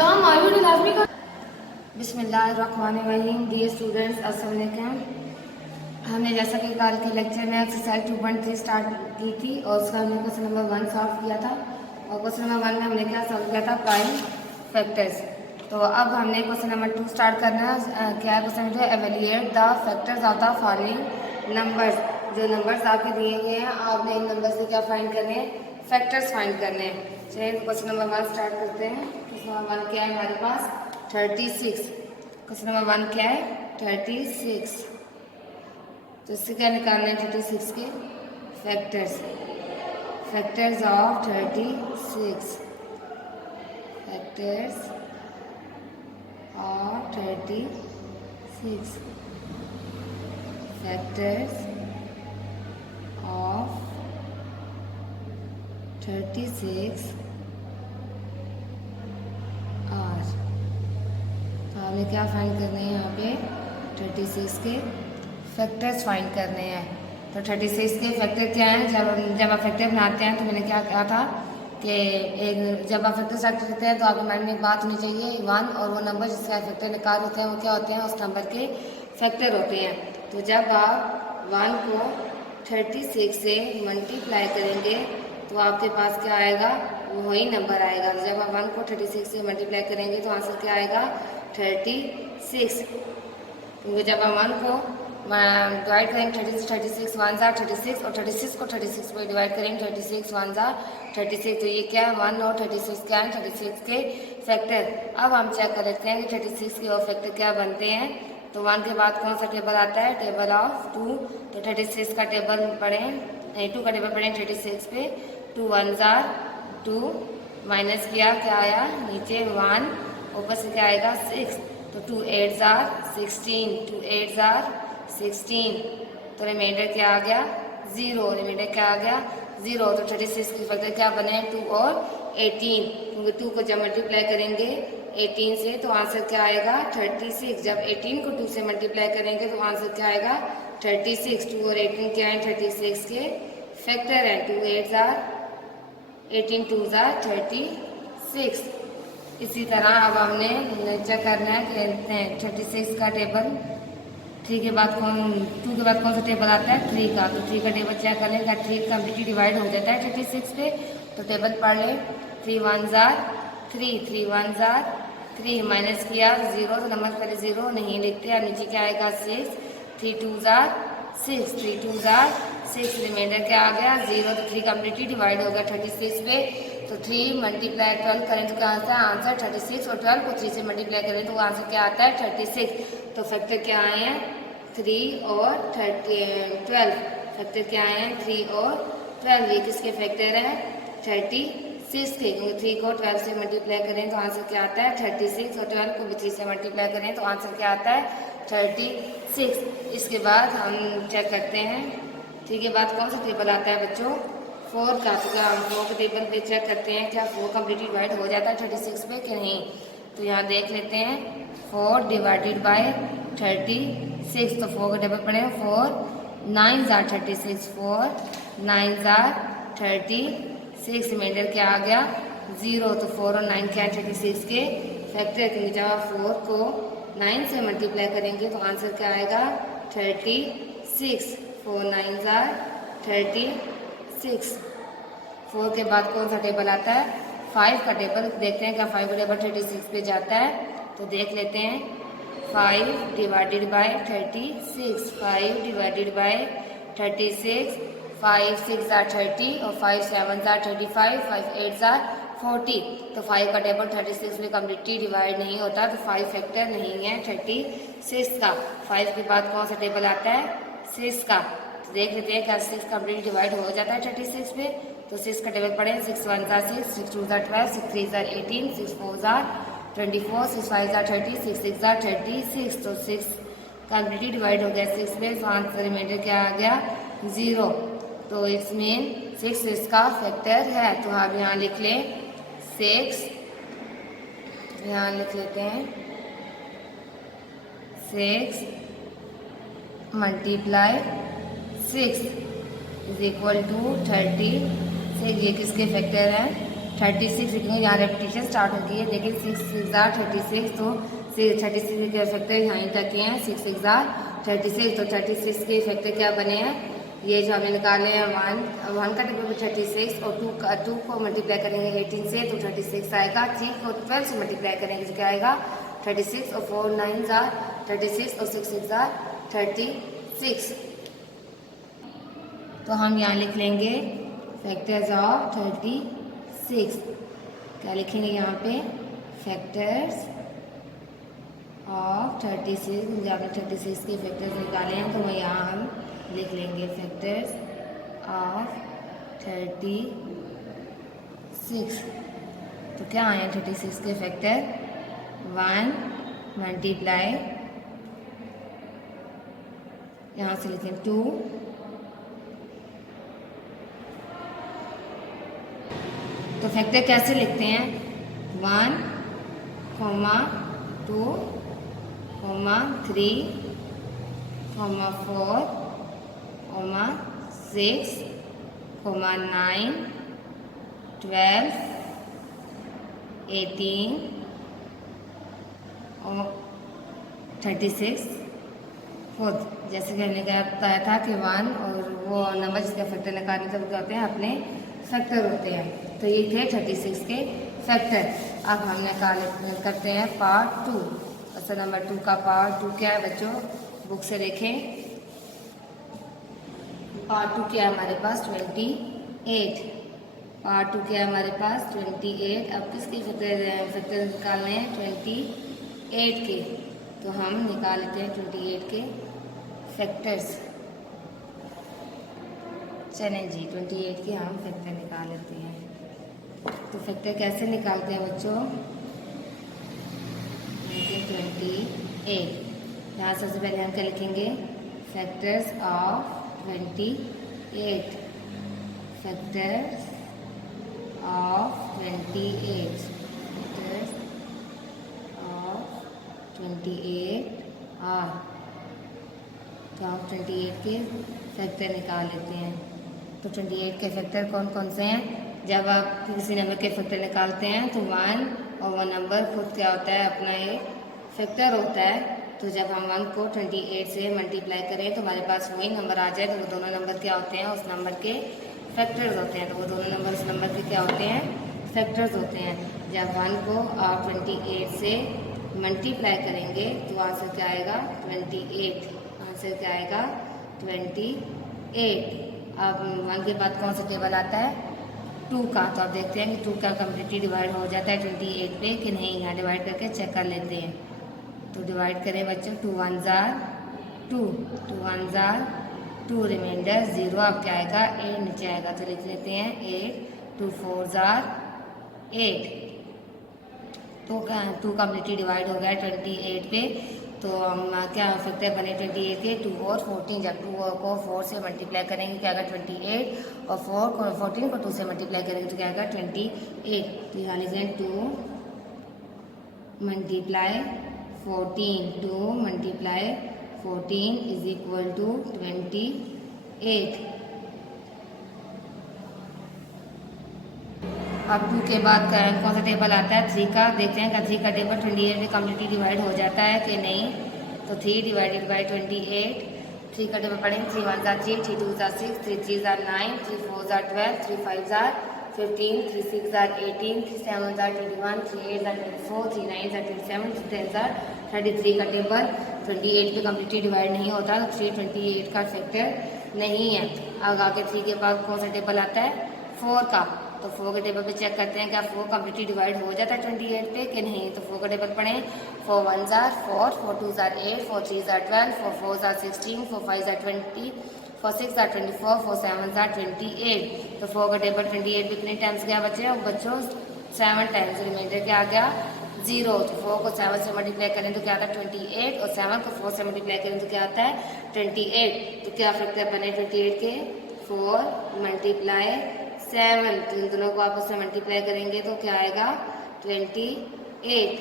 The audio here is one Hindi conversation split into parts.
इस्लाम आयुड लाजमी का बिस्मिल्लाहिर्रहमानिर्रहीम। डियर स्टूडेंट्स, अस्सलाम वालेकुम। हमने जैसा कि कल के लेक्चर में एक्सरसाइज 2.3 स्टार्ट की थी और उसका हमने क्वेश्चन नंबर 1 सॉल्व किया था और क्वेश्चन नंबर 1 में हमने क्या सॉल्व किया था, प्राइम फैक्टर्स। तो अब हमने क्वेश्चन नंबर 2 स्टार्ट करना है। क्या है क्वेश्चन? जो evaluate the factors of the following numbers. जो नंबर्स आपके दिए गए हैं, आपने इन नंबर से क्या फाइंड करने हैं, फैक्टर्स फाइंड करने हैं। चलिए क्वेश्चन नंबर 1 स्टार्ट करते हैं। क्वेश्चन नंबर 1 क्या है हमारे पास? 36। क्वेश्चन नंबर 1 क्या है? 36। तो इससे क्या निकालना है? 36 के factors. Factors of 36। Factors of 36। Factors of 36 are. तो हमें क्या फाइंड करने हैं यहाँ पे? 36 के फैक्टर्स फाइंड करने हैं। तो 36 के फैक्टर क्या हैं? जब आप फैक्टर बनाते हैं तो मैंने क्या कहा था कि एक जब आप फैक्टर स्टार्ट करते हैं तो आपके माइंड में एक बात होनी चाहिए, 1 और वो नंबर जिसका फैक्टर निकाल होते हैं वो क्या होते हैं? उस नंबर के फैक्टर होते हैं। तो जब आप 1 को 36 से मल्टीप्लाई करेंगे तो आपके पास क्या आएगा? वही नंबर आएगा। तो जब आप 1 को 36 से मल्टीप्लाई करेंगे तो आंसर क्या आएगा? 36। क्योंकि जब हम 1 को डिवाइड करेंगे 36 1 ज़ा 36 और 36 को 36 में डिवाइड करेंगे 36 1 ज़ा 36। तो ये क्या है? 1 और 36 क्या है? 36 के फैक्टर। अब हम चेक कर लेते हैं कि 36 के और फैक्टर क्या बनते हैं। तो 1 के बाद कौन सा टेबल आता है? Table of 2। तो 36 का टेबल पढ़ें, 2 का टेबल पढ़ें 36 पे। 2 1 ज़ा 2 माइनस किया, क्या आया? नीचे 1, ऊपर से क्या आएगा? 6। तो 2 8 ज़ा 16। 2 8 ज़ा 16। तो रिमाइंडर क्या आ गया? 0। रिमाइंडर क्या आ गया? 0। तो 36 के फैक्टर क्या बने? 2 और 18। क्योंकि 2 को जब मल्टीप्लाई करेंगे 18 से तो आंसर क्या आएगा? 36। जब 18 को 2 से मल्टीप्लाई करेंगे तो आंसर क्या आएगा? 36। 2 और 18 क्या है? 36 के फैक्टर है। 2 8 ज़ा 18 2 ज़ा 36। इसी तरह अब हमने चेक करना है कि 36 का टेबल 3 के बाद 2 के बाद कौन सा टेबल आता है? 3 का। तो 3 का टेबल चेक कर लें। 3 कम्प्लीटली डिवाइड हो जाता है 36 पे। तो टेबल पढ़ लें। 3 1 ज़ा 3। 3 1 ज़ा 3 माइनस किया 0। तो नंबर पहले 0 नहीं लिखते। अब नीचे क्या आएगा? 6। 3 2 ज़ा 6। 3 2 ज़ा 6। रिमाइंडर क्या आ गया? 0। तो 3 कम्प्लीटली डिवाइड हो गया 36 पे। तो 3 मल्टीप्लाई 12 करें तो क्या आता है? आंसर 36। और 12 को 3 से मल्टीप्लाई करें तो आंसर क्या आता है? 36। तो फैक्टर क्या आए हैं? 3 और 12। फैक्टर क्या आए हैं? 3 और 12। ये किसके फैक्टर है? 36 के। क्योंकि 3 को 12 से मल्टीप्लाई करें तो आंसर क्या आता है? 36। और 12 को भी 3 से मल्टीप्लाई करें तो आंसर क्या आता है? 36। इसके बाद हम चेक करते हैं 3 के बाद कौन सा टेबल आता है बच्चों? 4 का। तो क्या हम 4 के टेबल पे चेक करते हैं क्या 4 कम्प्लीटली डिवाइड हो जाता है 36 पे कि नहीं। तो यहाँ देख लेते हैं 4 डिवाइडेड बाय 36। तो 4 का टेबल पड़े 4 9 ज़ा 36। 4 9 ज़ा 36। रिमाइंडर क्या आ गया? 0। तो 4 और 9 क्या है? 36 के फैक्टर। क्योंकि जब आप 4 को 9 से मल्टीप्लाई करेंगे तो आंसर क्या आएगा? 36। 4 9 ज़ा 36। 4 के बाद कौन सा टेबल आता है? 5 का टेबल। देखते हैं क्या 5 का टेबल 36 पे जाता है। तो देख लेते हैं 5 डिवाइडेड बाय 36। 5 divided by 36। 5 6 ज़ा 30 और 5 7 ज़ा 35। 5 8 ज़ा 40। तो 5 का टेबल 36 में कम्प्लीटली डिवाइड नहीं होता। तो 5 फैक्टर नहीं है 36 का। 5 के बाद कौन सा टेबल आता है? 6 का। तो देख लेते हैं क्या 6 कम्प्लीटली डिवाइड हो जाता है 36 पे। तो 6 का टेबल पढ़ें। 6 1 ज़ा 6। 6 2 ज़ा 12। 6 3 ज़ा 18। 6 4 ज़ा 24। 6 5 ज़ा 30। 6 6 ज़ा 36। तो 6 कम्प्लीटली डिवाइड हो गया 6 पे। तो आंसर रिमाइंडर क्या आ गया? 0। तो इसमें 6 इसका फैक्टर है। तो आप यहाँ लिख लें 6। यहाँ लिख लेते हैं 6 मल्टीप्लाई 6 इज इक्वल टू 36। ये किसके फैक्टर हैं? 36 लिखेंगे, यहाँ रेपिटेशन स्टार्ट होगी है, लेकिन 6 6 जार 36, तो 36 के फैक्टर यहाँ तक के हैं, 6 6 जार 36, तो 36 के फैक्टर क्या बने हैं, ये जो हमें निकाले हैं 1 का टेबल 36 और 2 को मल्टीप्लाई करेंगे 18 से तो 36 आएगा, 3 को 12 से मल्टीप्लाई करेंगे तो क्या आएगा 36 और 4 9 जार 36 और 6 6 जार 36। तो हम यहाँ लिख लेंगे फैक्टर्स ऑफ 36, क्या लिखेंगे यहाँ पे फैक्टर्स ऑफ 36, जब आपने 36 के फैक्टर्स निकाले हैं तो यहाँ हम लिख लेंगे फैक्टर्स ऑफ 36। तो क्या आए हैं 36 के फैक्टर, 1 मल्टीप्लाई यहाँ से लिखें 2, तो फैक्टर कैसे लिखते हैं 1, 2, 3, 4, 6, 9, 12, 18 और 36 4। जैसे कि हमने क्या बताया था कि 1 और वो नंबर जिसका फैक्टर निकालने से वो क्या होते हैं अपने फैक्टर होते हैं। तो ये थे 36 के फैक्टर। अब हम करते हैं पार्ट 2। क्वेश्चन नंबर 2 का पार्ट 2 क्या है बच्चों, बुक से देखें। पार्ट 2 क्या है हमारे पास 28। पार्ट 2 क्या है हमारे पास 28। अब किसके फैक्टर निकालने हैं 28 के, तो हम निकाल लेते हैं 28 के फैक्टर्स। चलें जी 28 के हम फैक्टर निकाल लेते हैं। तो फैक्टर कैसे निकालते हैं बच्चों, 28 यहाँ सबसे पहले हम क्या लिखेंगे factors of 28, factors of 28, factors of 28 और तो हम 28 के फैक्टर निकाल लेते हैं। तो 28 के फैक्टर कौन कौन से हैं, जब आप किसी नंबर के फैक्टर निकालते हैं तो 1 और वो नंबर खुद क्या होता है अपना एक फैक्टर होता है। तो जब हम 1 को 28 से मल्टीप्लाई करें तो हमारे पास वही नंबर आ जाए, तो वो दोनों नंबर क्या होते हैं उस नंबर के फैक्टर्स होते हैं। तो वो दोनों नंबर उस नंबर के क्या होते हैं फैक्टर्स होते हैं। जब 1 को आप 28 से मल्टीप्लाई करेंगे तो आंसर क्या आएगा 28, आंसर क्या आएगा 28। अब 1 के बाद कौन सा टेबल आता है 2 का, तो आप देखते हैं कि 2 का कम्प्लीटली डिवाइड हो जाता है 28 पे कि नहीं, यहाँ डिवाइड करके चेक कर लेते हैं। तो डिवाइड करें बच्चों 2 1 जार 2, 2 1 जार 2, रिमाइंडर 0, अब क्या आएगा 8 नीचे आएगा, तो लिख लेते हैं 8, 2 4 जार 8। तो 2 कम्प्लीटली डिवाइड हो गया 28 पे, तो हम क्या फैक्टर बने 28 के 2 और 14। जब 2 को 4 से मल्टीप्लाई करेंगे क्या आएगा 28 और 4 को 14 को 2 से मल्टीप्लाई करेंगे तो क्या आएगा 28। तो यहाँ लिखें 2 multiply 14, 2 multiply 14 is equal to 28। अब 2 के बाद कौन सा टेबल आता है 3 का, देखते हैं कि 3 का टेबल 28 में कम्प्लीटली डिवाइड हो जाता है कि नहीं। तो 3 डिवाइडेड बाई 28, 3 का टेबल पढ़ेंगे 3 1 jar 3, 3 2 jar 6, 3 3 jar 9, 3 4 jar 12, 3 5 jar 15, 3 6 jar 18, 3 7 jar 21, 3 8 jar 24, 3 9 jar 27, 3 10 jar 33 का टेबल 28 पे कम्प्लीटली डिवाइड नहीं होता, तो 3 28 का फैक्टर नहीं है। अब आगे 3 के बाद कौन सा टेबल आता है 4 का, तो 4 के टेबल पे चेक करते हैं क्या 4 कम्प्लीटली डिवाइड हो जाता है 28 पे कि नहीं। तो 4 का टेबल पढ़ें 4 1 jar 4, 4 2 jar 8, 4 3 jar 12, 4 4 jar 16, 4 5 jar 20, 4 6 jar 24, 4 7 jar 28। तो 4 का टेबल 28 पे कितने टाइम्स गया बच्चों 7 टाइम्स, रिमाइंडर क्या आ गया 0। तो 4 को 7 से मल्टीप्लाई करें तो क्या आता है 28 और 7 को 4 से मल्टीप्लाई करें तो क्या आता है 28। तो क्या फैक्टर बने 28 के 4 मल्टीप्लाई 7, तो इन दोनों को आपस में मल्टीप्लाई करेंगे तो क्या आएगा 28।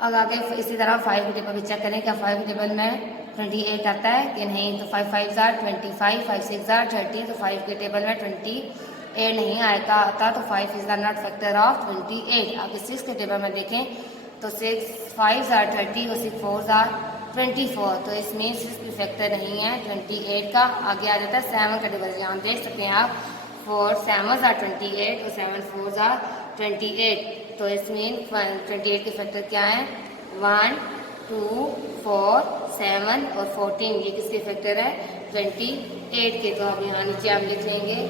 अब आगे इसी तरह 5 के टेबल भी चेक करें क्या 5 के टेबल में 28 आता है कि नहीं। तो 5 5 जार 25, 5 6 जार 30, तो 5 के टेबल में 28 8 नहीं आएगा आता तो 5 is the not factor of 28। अगर 6 के टेबल में देखें तो 6 5 आर 30 और 6 4 आर 24, तो इसमें 6 की फैक्टर नहीं है 28 का। आगे आ जाता है 7 का टेबल, यहाँ देख सकते हैं आप 4 7 आर 28 और 7 4 आर 28, तो इसमें 28 के फैक्टर क्या है 1 2 4 7 और 14, ये किसके फैक्टर है 28 के। तो अब यहाँ नीचे आप लिख लेंगे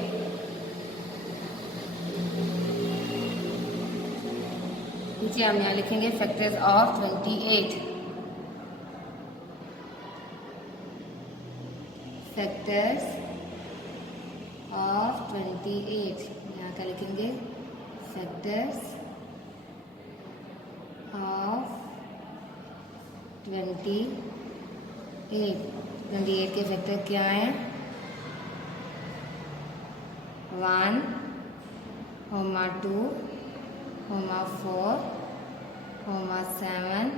नीचे हम यहाँ लिखेंगे फैक्टर्स ऑफ 28, फैक्टर्स ऑफ 28, यहाँ क्या लिखेंगे फैक्टर्स ऑफ 28 के फैक्टर क्या हैं 1 होमा 2 होमा 4 होमा 7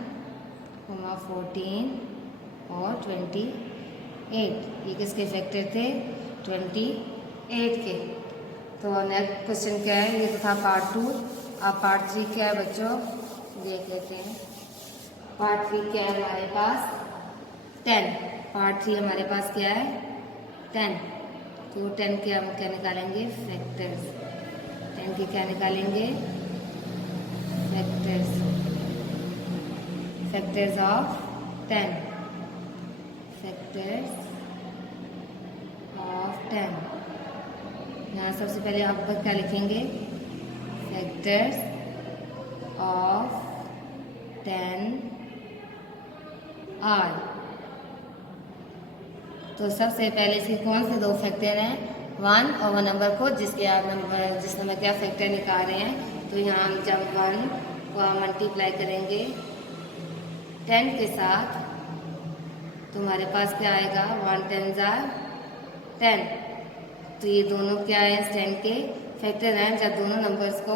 होमा 14 और 28, ये किसके फैक्टर थे 28 के। तो नेक्स्ट क्वेश्चन क्या है, ये तो था पार्ट 2। अब पार्ट 3 क्या है बच्चों देख लेते हैं। पार्ट 3 क्या है हमारे पास 10, पार्ट 3 हमारे पास क्या है 10, तो 10 के हम क्या निकालेंगे फैक्टर्स, 10 के क्या निकालेंगे factors, factors of 10, factors of 10। यहाँ सबसे पहले आप क्या लिखेंगे फैक्टर्स ऑफ 10 आर। तो सबसे पहले इसके कौन से दो फैक्टर हैं 1 और 1 नंबर को जिसके आप नंबर जिस नंबर के आप फैक्टर निकाल रहे हैं, तो यहाँ हम जब 1 को आप मल्टीप्लाई करेंगे 10 के साथ तो हमारे पास क्या आएगा 1 10 जार 10, तो ये दोनों क्या है 10 के फैक्टर हैं। जब दोनों नंबर्स को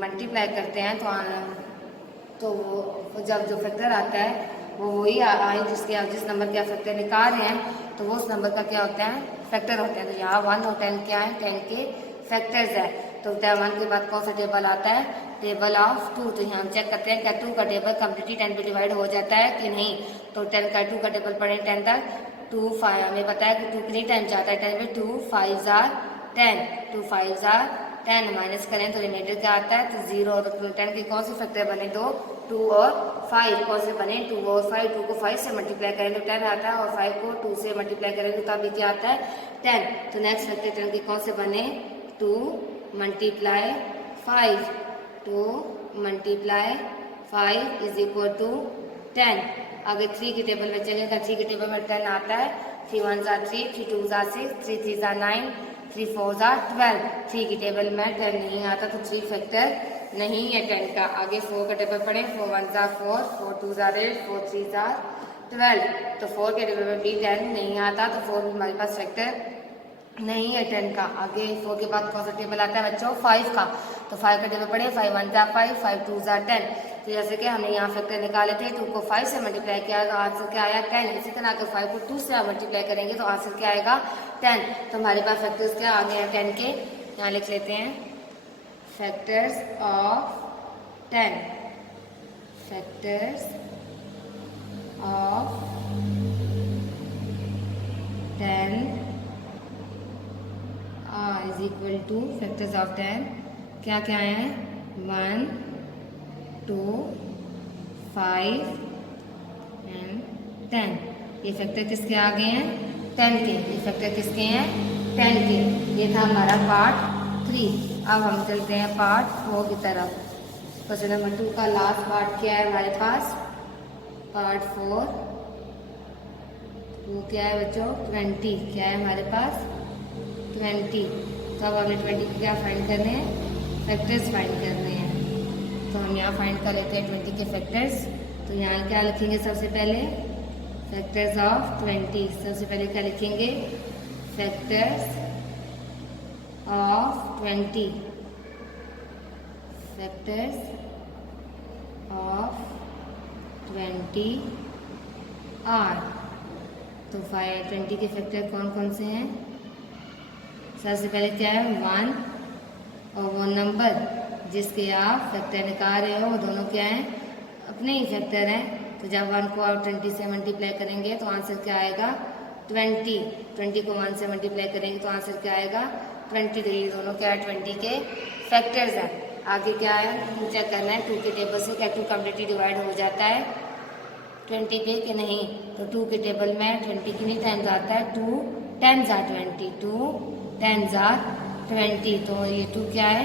मल्टीप्लाई करते हैं तो वो जब जो फैक्टर आता है वो वही आए जिसके आप जिस नंबर के आप फैक्टर निकाल रहे हैं, तो वो उस नंबर का क्या होता है फैक्टर होता है। तो यहाँ 1 और 10 क्या है 10 के फैक्टर्स है। तो 1 के बाद कौन सा टेबल आता है टेबल ऑफ 2, तो यहाँ हम चेक करते हैं क्या 2 का टेबल कम्प्लीटली 10 पे डिवाइड हो जाता है कि नहीं। तो 10 का 2 का टेबल पढ़ें 10 तक 2 5, हमें पता है कि 2 कितनी टाइम जाता है 10 में 2 5 जार 10, 2 5 जार 10, माइनस करें तो रिमाइंडर क्या आता है तो 0। और 10 के कौन से फैक्टर बने 2 और 5, कौन से बने 2 और 5, 2 को 5 से मल्टीप्लाई करें तो 10 आता है और 5 को 2 से मल्टीप्लाई करें तो तभी क्या आता है 10। तो नेक्स्ट फैक्टर 10 के कौन से बने 2 multiply 5, 2 multiply 5 is equal to 10। अगर 3 के टेबल में चलें तो 3 के टेबल में 10 आता है, 3 1 जार 3, 3 2 जार 6, 3 3 जार 9, 3 4 जार 12। 3 के टेबल में 10 नहीं आता तो 3 फैक्टर नहीं है 10 का। आगे 4 का टेबल पढ़ें 4 1 जार 4, 4 2 जार 8, 4 3 जार 12। तो 4 के टेबल में भी 10 नहीं आता तो 4 हमारे पास फैक्टर नहीं है 10 का। आगे 4 के बाद कौन सा टेबल आता है बच्चों 5 का, तो 5 का टेबल पढ़े 5 1 जार 5, 5 2 जार 10। तो जैसे कि हमने यहाँ फैक्टर निकाले थे 2 को 5 से मल्टीप्लाई किया तो आंसर क्या आया 10। इसी तरह अगर 5 को 2 से मल्टीप्लाई करेंगे तो आंसर क्या आएगा 10। तो हमारे पास फैक्टर्स क्या आ गए हैं 10 के, यहाँ लिख लेते हैं factors of 10, factors of 10 is equal two factors of 10 क्या क्या हैं 1 2 5 एंड 10। ये फैक्टर किसके आ गए हैं 10 के, ये फैक्टर किसके हैं 10 के। ये था हमारा पार्ट 3। अब हम चलते हैं पार्ट 4 की तरफ। क्वेश्चन नंबर 2 का लास्ट पार्ट क्या है हमारे पास पार्ट 4, वो क्या है बच्चों 20, क्या है हमारे पास 20। तो अब हमें 20 के क्या फाइंड करने हैं फैक्टर्स फाइंड करने हैं। तो हम यहाँ फाइंड कर लेते हैं 20 के फैक्टर्स। तो यहाँ क्या लिखेंगे सबसे पहले फैक्टर्स ऑफ 20, सबसे पहले क्या लिखेंगे factors of 20, factors of 20 are. तो 20 के फैक्टर कौन कौन से हैं, सबसे पहले क्या है 1 और वो नंबर जिसके आप फैक्टर निकाल रहे हो वो दोनों क्या हैं, अपने ही फैक्टर हैं। तो जब 1 को आप 20 से मल्टीप्लाई करेंगे तो आंसर क्या आएगा 20। 20 को 1 से मल्टीप्लाई करेंगे तो आंसर क्या आएगा 20। तो ये दोनों क्या है 20 के फैक्टर्स हैं। आगे क्या है चेक करना है 2 के टेबल से क्या 2 कम्प्लीटली डिवाइड हो जाता है 20 पे कि नहीं। तो 2 के टेबल में 20 कितनी टाइम्स आता है 2 10s are 20, 2 10s are 20। तो ये 2 क्या है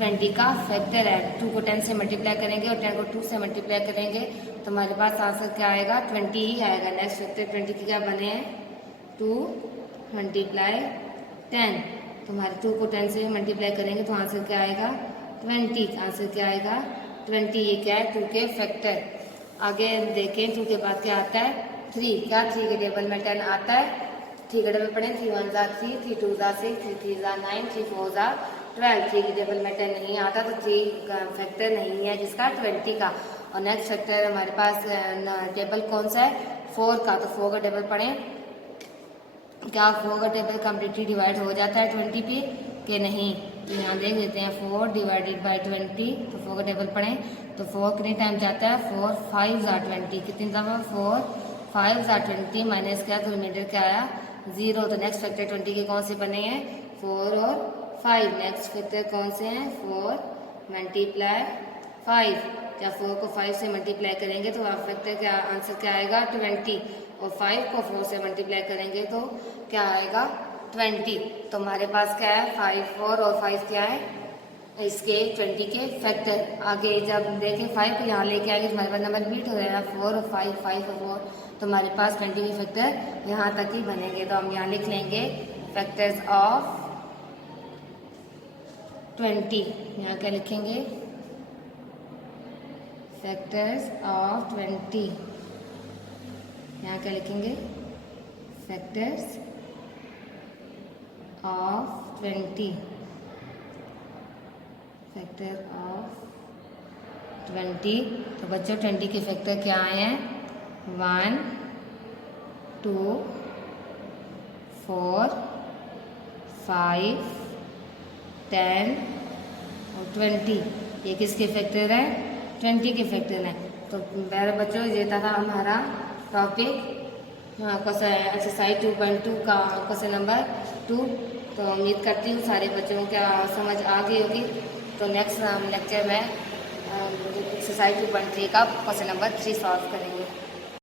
20 का फैक्टर है। 2 को 10 से मल्टीप्लाई करेंगे और 10 को 2 से मल्टीप्लाई करेंगे तो हमारे पास आंसर क्या आएगा 20 ही आएगा। नेक्स्ट फैक्टर 20 के क्या बने हैं 2 मल्टीप्लाई 10। तो हमारे 2 को 10 से मल्टीप्लाई करेंगे तो आंसर क्या आएगा 20। आंसर क्या आएगा 20। ये क्या है 2 के फैक्टर। आगे देखें 2 के बाद क्या आता है 3। क्या 3 के टेबल में 10 आता है 3 के टेबल पढ़ें 3 1 3, 3 2 6, 3 3 9, 3 4 12। 3 के टेबल में 10 नहीं आता तो 3 का फैक्टर नहीं है जिसका 20 का। और नेक्स्ट फैक्टर हमारे पास टेबल कौन सा है 4 का। तो 4 का टेबल पढ़ें क्या 4 का टेबल कम्प्लीटली डिवाइड हो जाता है 20 पे कि नहीं। तो यहाँ देख लेते हैं 4 डिवाइडेड बाई 20। तो 4 का टेबल पढ़ें तो 4 कितने टाइम जाता है 4 5 are 20। कितनी दफ़ा 4 5 are 20 माइनस क्या तो रिमाइंडर क्या आया 0। तो नेक्स्ट फैक्टर 20 के कौन से बने हैं 4 और 5। नेक्स्ट फैक्टर कौन से हैं 4 मल्टीप्लाई 5। जब 4 को 5 से मल्टीप्लाई करेंगे तो फैक्टर क्या आंसर क्या आएगा 20। और 5 को 4 से मल्टीप्लाई करेंगे तो क्या आएगा 20। तो हमारे पास क्या है 5 4 और 5 क्या है इसके 20 के फैक्टर। आगे जब देखें 5 को यहाँ लेके आएंगे तो हमारे पास नंबर बीट हो जाएगा 4 और 5 5 और 4। तो हमारे पास 20 के फैक्टर यहाँ तक ही बनेंगे। तो हम यहाँ लिख लेंगे फैक्टर्स ऑफ 20। यहाँ क्या लिखेंगे फैक्टर्स ऑफ 20। यहाँ क्या लिखेंगे फैक्टर्स ऑफ 20। Factor of 20। तो बच्चों 20 के फैक्टर क्या आए हैं 1 2 4 5 10 और 20। ये किसके फैक्टर हैं 20 के फैक्टर हैं। तो मेरे बच्चों ये था हमारा टॉपिक एक्सरसाइज 2.2 का क्वेश्चन नंबर 2। तो उम्मीद करती हूँ सारे बच्चों को क्या समझ आ गई होगी। तो नेक्स्ट लेक्चर में एक्सरसाइज 2.3 का क्वेश्चन नंबर 3 सॉल्व करेंगे।